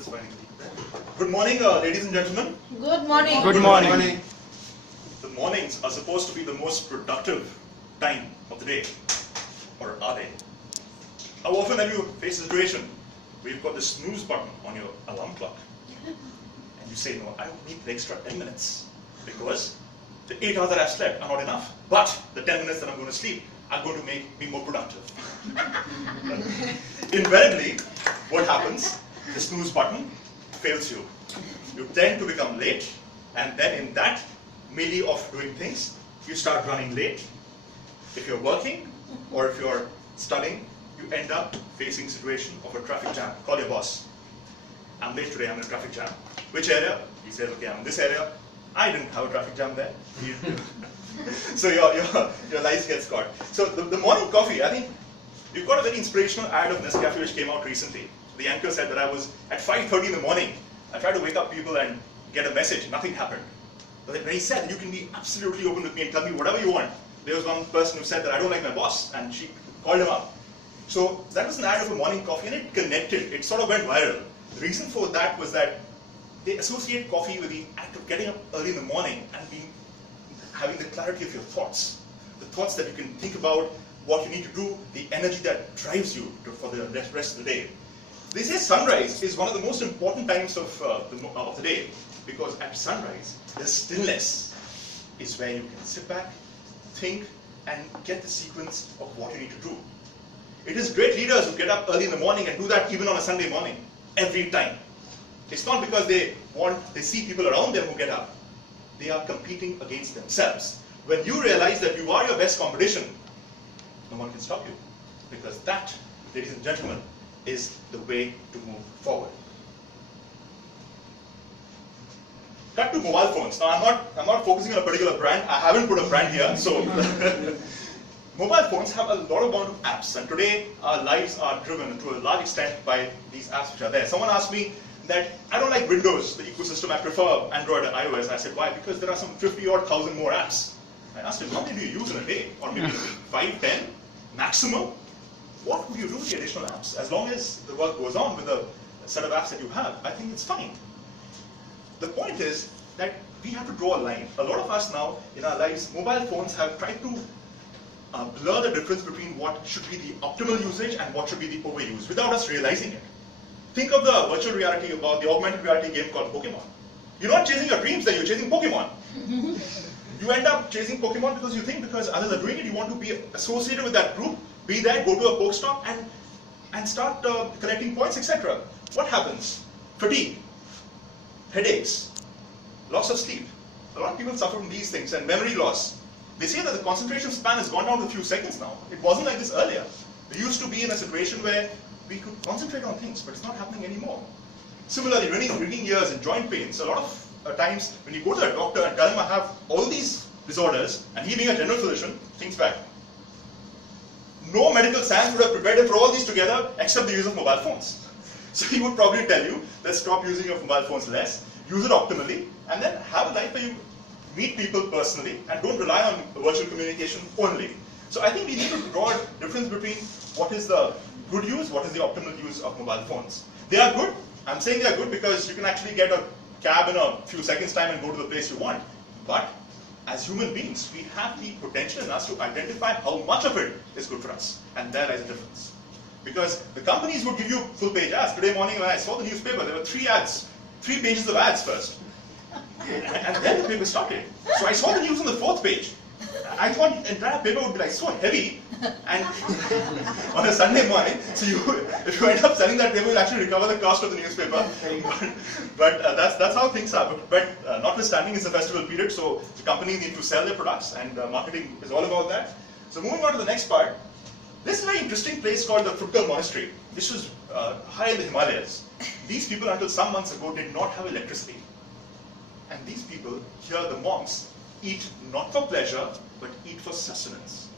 That's fine. Good morning, ladies and gentlemen. Good morning. Good morning. The mornings are supposed to be the most productive time of the day. Or are they? How often have you faced a situation where you've got the snooze button on your alarm clock and you say, no, I need the extra 10 minutes because the 8 hours that I've slept are not enough, but the 10 minutes that I'm going to sleep are going to make me more productive. Invariably, what happens? The snooze button fails you. You tend to become late, and then in that melee of doing things, you start running late. If you're working or if you're studying, you end up facing situation of a traffic jam. Call your boss. I'm late today, I'm in a traffic jam. Which area? He says, okay, I'm in this area. I didn't have a traffic jam there. So your life gets caught. So the morning coffee, I think you've got a very inspirational ad of Nescafe which came out recently. The anchor said that I was at 5:30 in the morning. I tried to wake up people and get a message. Nothing happened. But when he said that you can be absolutely open with me and tell me whatever you want, there was one person who said that I don't like my boss, and she called him up. So that was an ad of a morning coffee, and it connected. It sort of went viral. The reason for that was that they associate coffee with the act of getting up early in the morning and having the clarity of your thoughts. The thoughts that you can think about what you need to do, the energy that drives you for the rest of the day. They say sunrise is one of the most important times of the day, because at sunrise, the stillness is where you can sit back, think, and get the sequence of what you need to do. It is great leaders who get up early in the morning and do that even on a Sunday morning, every time. It's not because they see people around them who get up. They are competing against themselves. When you realize that you are your best competition, no one can stop you. Because that, ladies and gentlemen, is the way to move forward. Cut to mobile phones. Now I'm not focusing on a particular brand. I haven't put a brand here, so mobile phones have a lot of apps, and today our lives are driven to a large extent by these apps which are there. Someone asked me that I don't like Windows, the ecosystem, I prefer Android and iOS. I said, why? Because there are some 50,000 more apps. I asked him, how many do you use in a day? Or maybe 5, 10 maximum? What would you do with the additional apps? As long as the work goes on with the set of apps that you have, I think it's fine. The point is that we have to draw a line. A lot of us now in our lives, mobile phones have tried to blur the difference between what should be the optimal usage and what should be the overuse without us realizing it. Think of the virtual reality, about the augmented reality game called Pokemon. You're not chasing your dreams, then you're chasing Pokemon. You end up chasing Pokemon because you think because others are doing it, you want to be associated with that group, be there, go to a Pokestop and start collecting points, etc. What happens? Fatigue, headaches, loss of sleep. A lot of people suffer from these things, and memory loss. They say that the concentration span has gone down to a few seconds now. It wasn't like this earlier. We used to be in a situation where we could concentrate on things, but it's not happening anymore. Similarly, ringing ears and joint pains. A lot of times when you go to a doctor and tell him I have all these disorders, and he being a general physician, thinks back. No medical science would have prepared him for all these together except the use of mobile phones. So he would probably tell you that stop using your mobile phones less, use it optimally, and then have a life where you meet people personally and don't rely on virtual communication only. So I think we need to draw a difference between what is the good use, what is the optimal use of mobile phones. They are good. I'm saying they are good because you can actually get a cab in a few seconds time and go to the place you want. But as human beings, we have the potential in us to identify how much of it is good for us. And there lies a difference. Because the companies would give you full page ads. Today morning when I saw the newspaper, there were 3 ads. 3 pages of ads first. And then the paper started. So I saw the news on the 4th page. I thought the entire paper would be like so heavy and on a Sunday morning. So if you end up selling that paper, you'll actually recover the cost of the newspaper. But that's how things are. But notwithstanding, it's a festival period, so the companies need to sell their products, and marketing is all about that. So moving on to the next part. This is a very interesting place called the Fructal Monastery. This was high in the Himalayas. These people, until some months ago, did not have electricity. And these people, here the monks, eat not for pleasure, but eat for sustenance.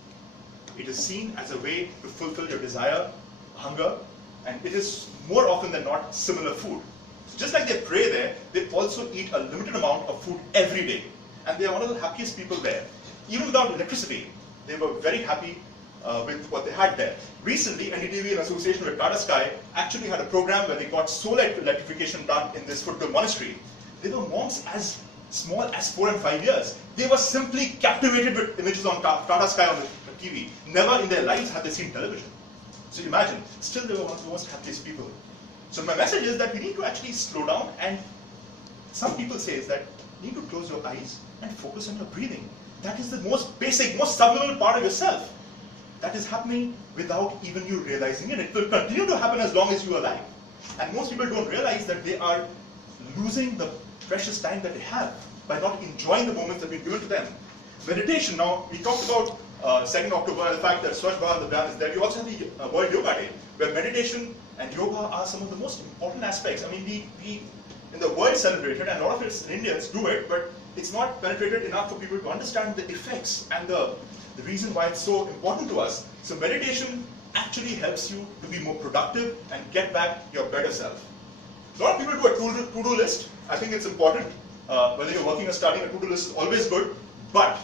It is seen as a way to fulfill your desire, hunger, and it is more often than not similar food. So just like they pray there, they also eat a limited amount of food every day. And they are one of the happiest people there. Even without electricity, they were very happy with what they had there. Recently, NDTV, in association with Tata Sky, actually had a program where they got solar electrification done in this foothill monastery. There were monks as small as 4 and 5 years. They were simply captivated with images on Tata Sky on the TV. Never in their lives had they seen television. So imagine, still they were one of the most happiest people. So my message is that we need to actually slow down, and some people say is that you need to close your eyes and focus on your breathing. That is the most basic, most subliminal part of yourself. That is happening without even you realizing it. It will continue to happen as long as you are alive. And most people don't realize that they are losing the precious time that they have by not enjoying the moments that we've given to them. Meditation, now we talked about 2nd October, the fact that Swachh Bharat Abhiyan is there. We also have the World Yoga Day, where meditation and yoga are some of the most important aspects. I mean, we in the world celebrate it, and a lot of us Indians do it, but it's not penetrated enough for people to understand the effects and the reason why it's so important to us. So meditation actually helps you to be more productive and get back your better self. A lot of people do a to-do list. I think it's important. Whether you're working or starting, a to-do list is always good, but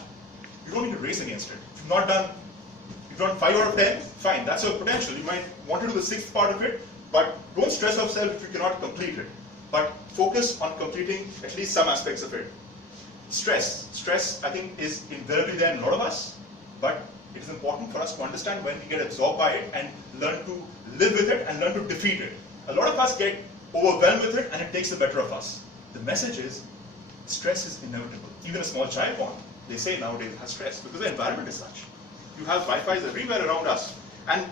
you don't need to race against it. If you've done 5 out of 10, fine, that's your potential. You might want to do the 6th part of it, but don't stress yourself if you cannot complete it. But focus on completing at least some aspects of it. Stress, I think, is invariably there in a lot of us, but it is important for us to understand when we get absorbed by it and learn to live with it and learn to defeat it. A lot of us get overwhelmed with it and it takes the better of us. The message is, stress is inevitable. Even a small child born, they say nowadays, has stress because the environment is such. You have Wi-Fi's everywhere around us, and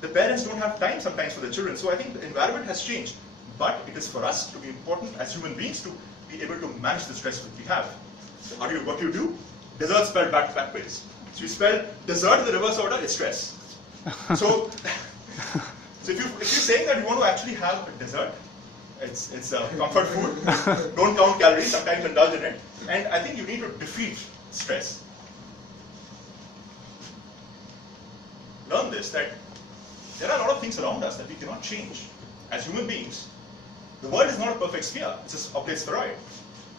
the parents don't have time sometimes for the children. So I think the environment has changed, but it is for us to be important as human beings to be able to manage the stress that we have. So what do you do? Dessert spelled backwards. So you spell dessert in the reverse order, it's stress. So if you're saying that you want to actually have a dessert, it's a comfort food. Don't count calories, sometimes indulge in it. And I think you need to defeat stress. Learn this, that there are a lot of things around us that we cannot change. As human beings, the world is not a perfect sphere, it's a complete spheroid.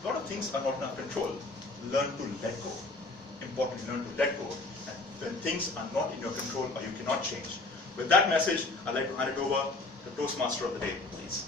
A lot of things are not in our control. Learn to let go. Importantly, learn to let go. And when things are not in your control or you cannot change. With that message, I'd like to hand it over to the Toastmaster of the day, please.